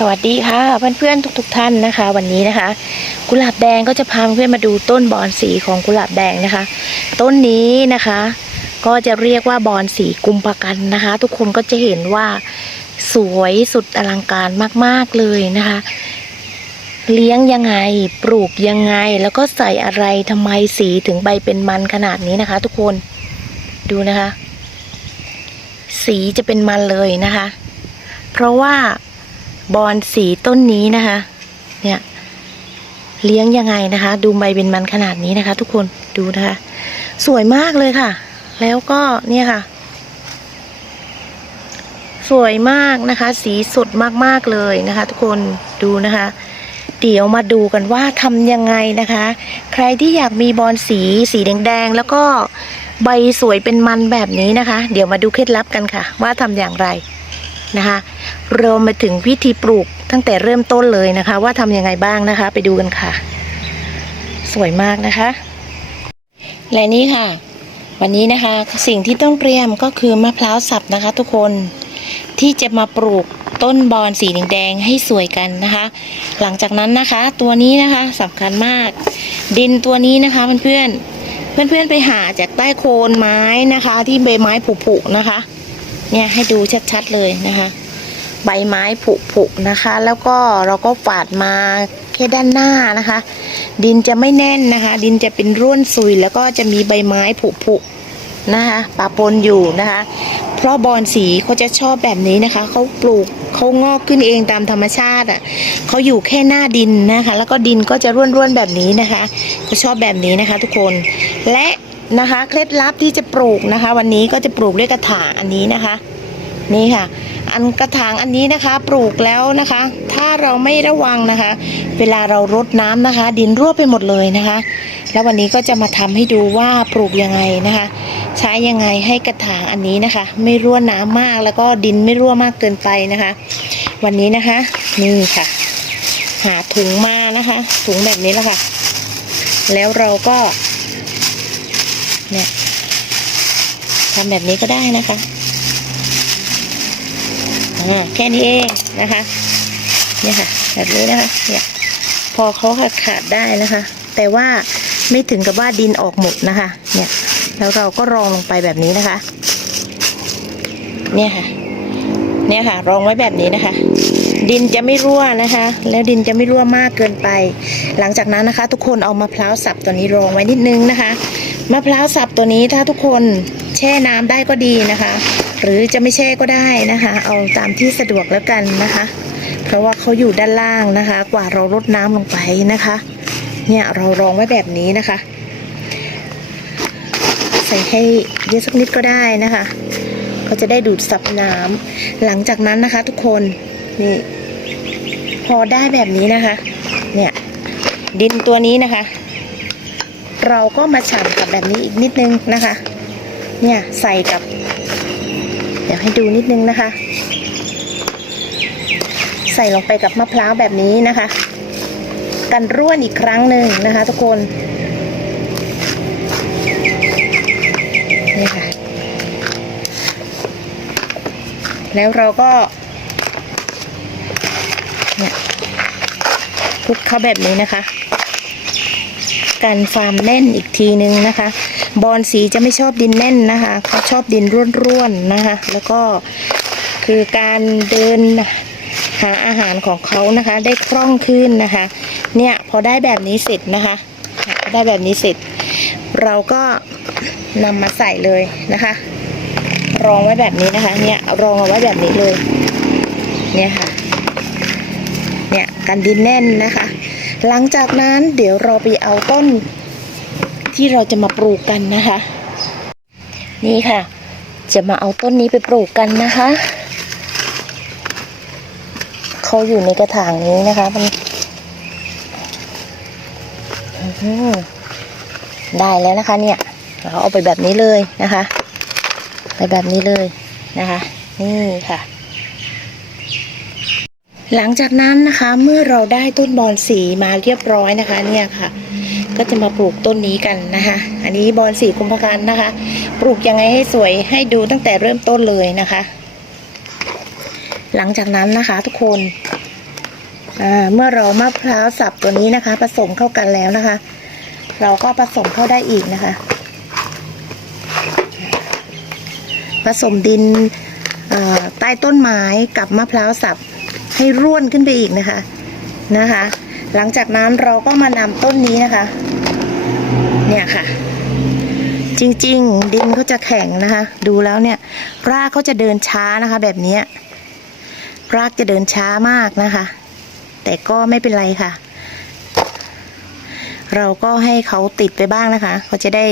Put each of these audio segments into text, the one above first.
สวัสดีค่ะเพื่อนๆทุกๆท่านนะคะ วันนี้นะคะ กุหลาบแดงก็จะพาเพื่อนมาดูต้นบอนสีของกุหลาบแดงนะคะ ต้นนี้นะคะ ก็จะเรียกว่าบอนสีกุมภกันนะคะ ทุกคนก็จะเห็นว่าสวยสุดอลังการมากๆเลยนะคะ เลี้ยงยังไงปลูกยังไงแล้วก็ใส่อะไรทำไมสีถึงใบเป็นมันขนาดนี้นะคะ ทุกคนดูนะคะ สีจะเป็นมันเลยนะคะ เพราะว่า บอนสีต้นนี้นะคะ เนี่ย เลี้ยงยังไงนะคะ ดูใบเป็นมันขนาดนี้นะคะ ทุกคนดูนะคะ สวยมากเลยค่ะ แล้วก็เนี่ยค่ะ สวยมากนะคะ สีสดมากๆเลยนะคะ ทุกคนดูนะคะเดี๋ยวมาดูกันว่าทำยังไงนะคะ ใครที่อยากมีบอนสีสีแดงๆ แล้วก็ใบสวยเป็นมันแบบนี้นะคะ เดี๋ยวมาดูเคล็ดลับกันค่ะ ว่าทำอย่างไร นะคะรวมมาถึงวิธีปลูกตั้งแต่เริ่มต้นเลยนะคะ ว่าทำยังไงบ้างนะคะ ไปดูกันค่ะ สวยมากนะคะ และนี่ค่ะ วันนี้นะคะสิ่งที่ต้องเตรียมก็คือมะพร้าวสับนะคะ ทุกคนที่จะมาปลูกต้นบอนสีแดงให้สวยกันนะคะ หลังจากนั้นนะคะ ตัวนี้นะคะสำคัญมาก ดินตัวนี้นะคะเพื่อนๆเพื่อนๆไปหาจากใต้โคนไม้นะคะ ที่ใบไม้ผุๆนะคะ เนี่ยให้ดูชัดๆเลยนะคะ ใบไม้ผุๆนะคะ แล้วก็เราก็ฝาดมาแค่ด้านหน้านะคะ ดินจะไม่แน่นนะคะ ดินจะเป็นร่วนซุย แล้วก็จะมีใบไม้ผุๆนะคะปะปนอยู่นะคะ เพราะบอนสีเขาจะชอบแบบนี้นะคะเขาปลูกเขางอกขึ้นเองตามธรรมชาติอะเขาอยู่แค่หน้าดินนะคะ แล้วก็ดินก็จะร่วนๆแบบนี้นะคะเขาชอบแบบนี้นะคะ ทุกคนและ นะคะ เคล็ดลับที่จะปลูกนะคะ วันนี้ก็จะปลูกด้วยกระถางอันนี้นะคะ นี่ค่ะ อันกระถางอันนี้นะคะ ปลูกแล้วนะคะ ถ้าเราไม่ระวังนะคะ เวลาเรารดน้ำนะคะ ดินรั่วไปหมดเลยนะคะ แล้ววันนี้ก็จะมาทำให้ดูว่าปลูกยังไงนะคะ ใช้ยังไงให้กระถางอันนี้นะคะ ไม่รั่วน้ำมากแล้วก็ดินไม่รั่วมากเกินไปนะคะ วันนี้นะคะ นี่ค่ะ หาถุงมานะคะ ถุงแบบนี้แหละค่ะ แล้วเราก็ เนี่ยทำแบบนี้ก็ได้นะคะอ่าแค่นี้เองนะคะ เนี่ยค่ะ แบบนี้นะคะ เนี่ย พอเขาขาดขาดได้นะคะ แต่ว่าไม่ถึงกับว่าดินออกหมดนะคะ เนี่ย แล้วเราก็รองลงไปแบบนี้นะคะ เนี่ยค่ะ เนี่ยค่ะ รองไว้แบบนี้นะคะ ดินจะไม่รั่วนะคะ แล้วดินจะไม่รั่วมากเกินไป หลังจากนั้นนะคะ ทุกคนเอามะพร้าวสับตัวนี้รองไว้นิดนึงนะคะ มะพร้าวสับตัวนี้ถ้าทุกคนแช่น้ำได้ก็ดีนะคะ หรือจะไม่แช่ก็ได้นะคะ เอาตามที่สะดวกแล้วกันนะคะ เพราะว่าเขาอยู่ด้านล่างนะคะ กว่าเราลดน้ำลงไปนะคะ เนี่ยเรารองไว้แบบนี้นะคะ ใส่ให้เยอะสักนิดก็ได้นะคะก็จะได้ดูดซับน้ำหลังจากนั้นนะคะ ทุกคนนี่พอได้แบบนี้นะคะ เนี่ยดินตัวนี้นะคะ เราก็มาฉ่ำกับแบบนี้อีกนิดนึงนะคะ เนี่ยใส่กับ เดี๋ยวให้ดูนิดนึงนะคะ ใส่ลงไปกับมะพร้าวแบบนี้นะคะ กันร่วนอีกครั้งหนึ่งนะคะทุกคนนี่ค่ะแล้วเราก็เนี่ยคลุกเข้าแบบนี้นะคะ กันความแน่นอีกทีนึงนะคะ บอนสีจะไม่ชอบดินแน่นนะคะเขาชอบดินร่วนๆนะคะ แล้วก็คือการเดินหาอาหารของเขานะคะ ได้คล่องขึ้นนะคะ เนี่ยพอได้แบบนี้เสร็จนะคะ ได้แบบนี้เสร็จ เราก็นำมาใส่เลยนะคะ รองไว้แบบนี้นะคะ เนี่ยรองเอาไว้แบบนี้เลย เนี่ยค่ะ เนี่ยกันดินแน่นนะคะ หลังจากนั้นเดี๋ยวเราไปเอาต้นที่เราจะมาปลูกกันนะคะ นี่ค่ะ จะมาเอาต้นนี้ไปปลูกกันนะคะเขาอยู่ในกระถางนี้นะคะมันได้แล้วนะคะเนี่ย เราเอาไปแบบนี้เลยนะคะ ไปแบบนี้เลยนะคะ นี่ค่ะ หลังจากนั้นนะคะเมื่อเราได้ต้นบอนสีมาเรียบร้อยนะคะเนี่ยค่ะ ก็จะมาปลูกต้นนี้กันนะคะ อันนี้บอนสีกุมภกันนะคะ ปลูกยังไงให้สวยให้ดูตั้งแต่เริ่มต้นเลยนะคะ หลังจากนั้นนะคะทุกคนเมื่อเรามะพร้าวสับตัวนี้นะคะ ผสมเข้ากันแล้วนะคะ เราก็ผสมเข้าได้อีกนะคะ ผสมดินใต้ต้นไม้กับมะพร้าวสับ ให้ร่วนขึ้นไปอีกนะคะนะคะ หลังจากนั้นเราก็มานำต้นนี้นะคะ เนี่ยค่ะ จริงๆ ดินเขาจะแข็งนะคะ ดูแล้วเนี่ย รากเขาจะเดินช้านะคะ แบบนี้รากจะเดินช้ามากนะคะ แต่ก็ไม่เป็นไรค่ะ เราก็ให้เขาติดไปบ้างนะคะเขาจะได้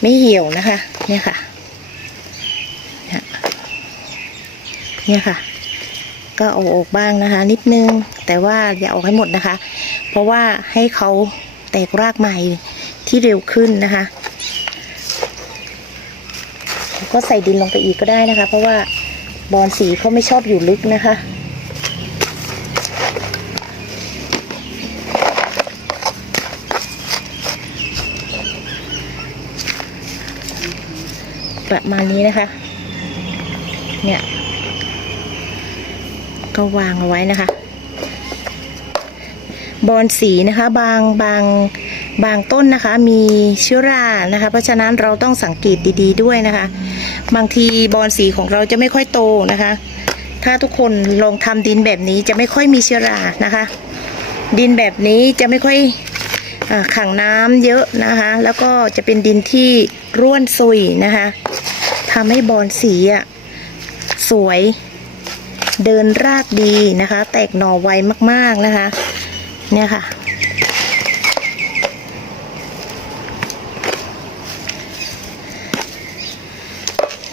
ไม่เหี่ยวนะคะ เนี่ยค่ะ เนี่ยค่ะ ก็เอาออกบ้างนะคะ นิดนึง แต่ว่าอย่าออกให้หมดนะคะ เพราะว่าให้เขาแตกรากใหม่ที่เร็วขึ้นนะคะ ก็ใส่ดินลงไปอีกก็ได้นะคะ เพราะว่าบอนสีเขาไม่ชอบอยู่ลึกนะคะประมาณนี้นะคะ เนี่ย ก็วางเอาไว้นะคะ บอนสีนะคะ บางบางบางต้นนะคะ มีเชื้อรานะคะ เพราะฉะนั้นเราต้องสังเกตดี ๆ ด้วยนะคะ บางทีบอนสีของเราจะไม่ค่อยโตนะคะ ถ้าทุกคนลองทำดินแบบนี้จะไม่ค่อยมีเชื้อรานะคะ ดินแบบนี้จะไม่ค่อยอขังน้ำเยอะนะคะ แล้วก็จะเป็นดินที่ร่วนซุยนะคะทำให้บอนสีอะสวย เดินรากดีนะคะ แตกหน่อไวมากๆนะคะ เนี่ยค่ะ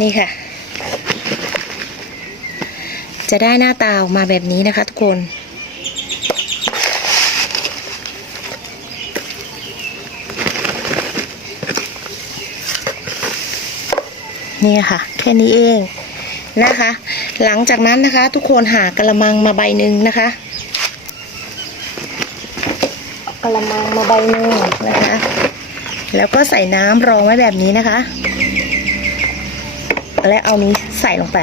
นี่ค่ะ จะได้หน้าตาออกมาแบบนี้นะคะทุกคนนี่ค่ะ แค่นี้เองนะคะ หลังจากนั้นนะคะ ทุกคนหากระมังมาใบหนึ่งนะคะกระมังมาใบหนึ่งนะคะ แล้วก็ใส่น้ำรองไว้แบบนี้นะคะ และเอานี้ใส่ลงไป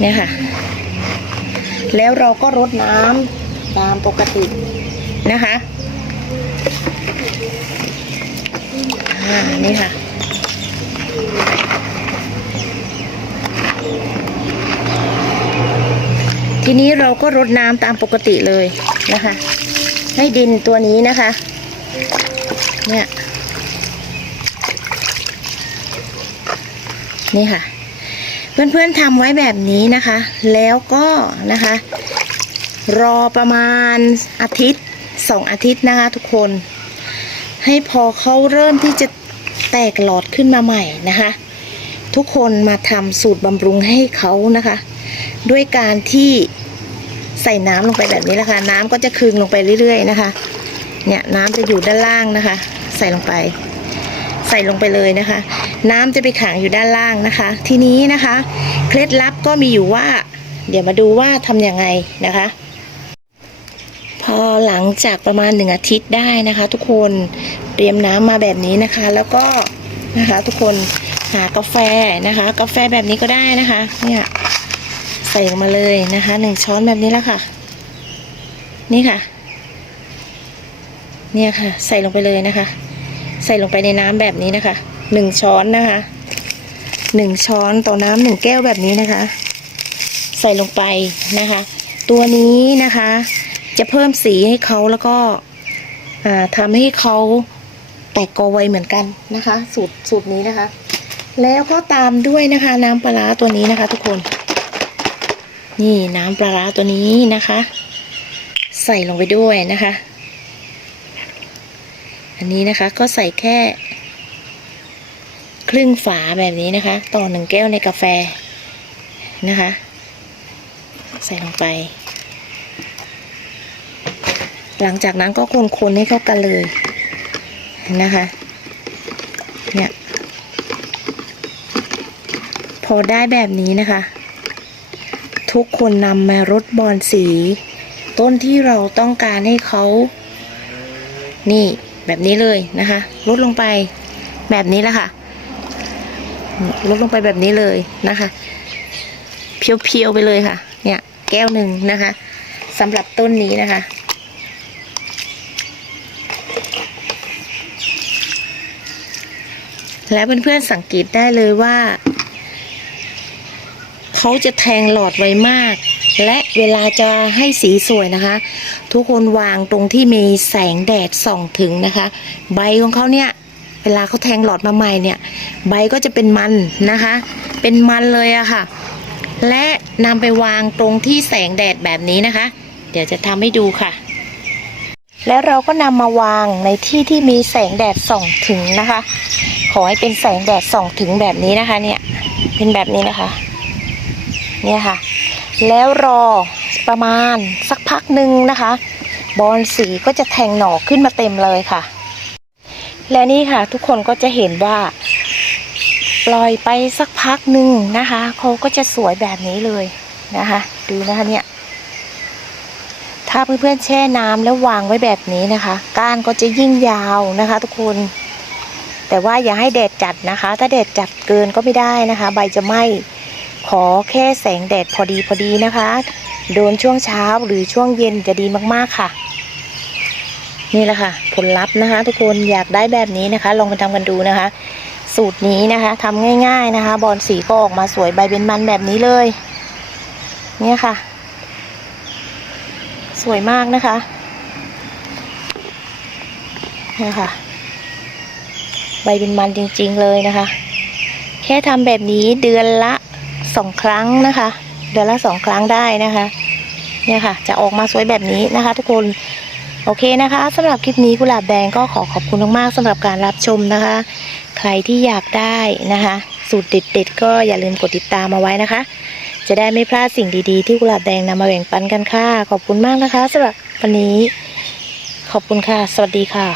เนี่ยค่ะ แล้วเราก็รดน้ำตามปกตินะคะ อ่า นี่ค่ะ ทีนี้เราก็รดน้ำตามปกติเลยนะคะ ให้ดินตัวนี้นะคะ เนี่ย นี่ค่ะ เพื่อนๆทำไว้แบบนี้นะคะ แล้วก็นะคะ รอประมาณอาทิตย์สองอาทิตย์นะคะทุกคน ให้พอเขาเริ่มที่จะแตกหลอดขึ้นมาใหม่นะคะ ทุกคนมาทำสูตรบำรุงให้เขานะคะ ด้วยการที่ใส่น้ำลงไปแบบนี้แหละค่ะน้ำก็จะคืนลงไปเรื่อยๆนะคะ เนี่ยน้ำจะอยู่ด้านล่างนะคะ ใส่ลงไป ใส่ลงไปเลยนะคะ น้ำจะไปขังอยู่ด้านล่างนะคะ ทีนี้นะคะ เคล็ดลับก็มีอยู่ว่า เดี๋ยวมาดูว่าทำยังไงนะคะ พอหลังจากประมาณหนึ่งอาทิตย์ได้นะคะ ทุกคนเตรียมน้ำมาแบบนี้นะคะ แล้วก็นะคะ ทุกคนหากาแฟนะคะ กาแฟแบบนี้ก็ได้นะคะ เนี่ย ใส่ลงมาเลยนะคะหนึ่งช้อนแบบนี้แล้วค่ะ นี่ค่ะ เนี่ยค่ะ ใส่ลงไปเลยนะคะ ใส่ลงไปในน้ำแบบนี้นะคะหนึ่งช้อนนะคะหนึ่งช้อนต่อน้ำหนึ่งแก้วแบบนี้นะคะ ใส่ลงไปนะคะ ตัวนี้นะคะ จะเพิ่มสีให้เขาแล้วก็อ่าทำให้เขาแตกกอไวเหมือนกันนะคะ สูตรสูตรนี้นะคะ แล้วก็ตามด้วยนะคะ น้ำปลาตัวนี้นะคะ ทุกคน นี่น้ำปลาร้าตัวนี้นะคะ ใส่ลงไปด้วยนะคะ อันนี้นะคะก็ใส่แค่ ครึ่งฝาแบบนี้นะคะ ต่อหนึ่งแก้วในกาแฟนะคะ ใส่ลงไป หลังจากนั้นก็คนๆให้เข้ากันเลยนะคะเนี่ยพอได้แบบนี้นะคะ ทุกคนนำมารดบอนสี ต้นที่เราต้องการให้เขา นี่แบบนี้เลยนะคะลดลงไปแบบนี้แหละค่ะลดลงไปแบบนี้เลยนะคะ เพียวๆไปเลยค่ะ เนี่ย แก้วหนึ่งนะคะสำหรับต้นนี้นะคะ และเพื่อนๆสังเกตได้เลยว่า เขาจะแทงหลอดไวมาก และเวลาจะให้สีสวยนะคะ ทุกคนวางตรงที่มีแสงแดดส่องถึงนะคะ ใบของเขาเนี่ยเวลาเขาแทงหลอดมาใหม่เนี่ย ใบก็จะเป็นมันนะคะ เป็นมันเลยอะค่ะ และนำไปวางตรงที่แสงแดดแบบนี้นะคะ เดี๋ยวจะทำให้ดูค่ะ แล้วเราก็นำมาวางในที่ที่มีแสงแดดส่องถึงนะคะ ขอให้เป็นแสงแดดส่องถึงแบบนี้นะคะเนี่ย เป็นแบบนี้นะคะ เนี่ยค่ะ แล้วรอประมาณสักพักหนึ่งนะคะ บอลสีก็จะแทงหน่อขึ้นมาเต็มเลยค่ะ และนี่ค่ะทุกคนก็จะเห็นว่า ปล่อยไปสักพักหนึ่งนะคะเขาก็จะสวยแบบนี้เลยนะคะ ดูนะคะเนี่ยถ้าเพื่อนๆแช่น้ำแล้ววางไว้แบบนี้นะคะ ก้านก็จะยิ่งยาวนะคะ ทุกคน แต่ว่าอย่าให้แดดจัดนะคะ ถ้าแดดจัดเกินก็ไม่ได้นะคะ ใบจะไหม้ ขอแค่แสงแดดพอดีพอดีนะคะ โดนช่วงเช้าหรือช่วงเย็นจะดีมากๆค่ะ นี่แหละค่ะ ผลลัพธ์นะคะ ทุกคนอยากได้แบบนี้นะคะ ลองไปทำกันดูนะคะ สูตรนี้นะคะทำง่าย ๆนะคะ บอลสีก็ออกมาสวยใบเป็นมันแบบนี้เลย เนี่ยค่ะ สวยมากนะคะเนี่ยค่ะใบเป็นมันจริงๆเลยนะคะ แค่ทำแบบนี้เดือนละ สองครั้งนะคะ เดือนละสองครั้งได้นะคะ เนี่ยค่ะ จะออกมาสวยแบบนี้นะคะ ทุกคนโอเคนะคะสำหรับคลิปนี้กุหลาบแดงก็ขอขอบคุณมากๆสำหรับการรับชมนะคะ ใครที่อยากได้นะคะ สูตรเด็ดๆก็อย่าลืมกดติดตามมาไว้นะคะ จะได้ไม่พลาดสิ่งดีๆ ที่กุหลาบแดงนำมาแบ่งปันกันค่ะ ขอบคุณมากนะคะสำหรับวันนี้ ขอบคุณค่ะ สวัสดีค่ะ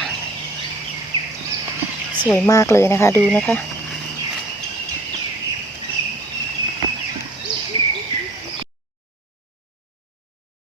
สวยมากเลยนะคะดูนะคะ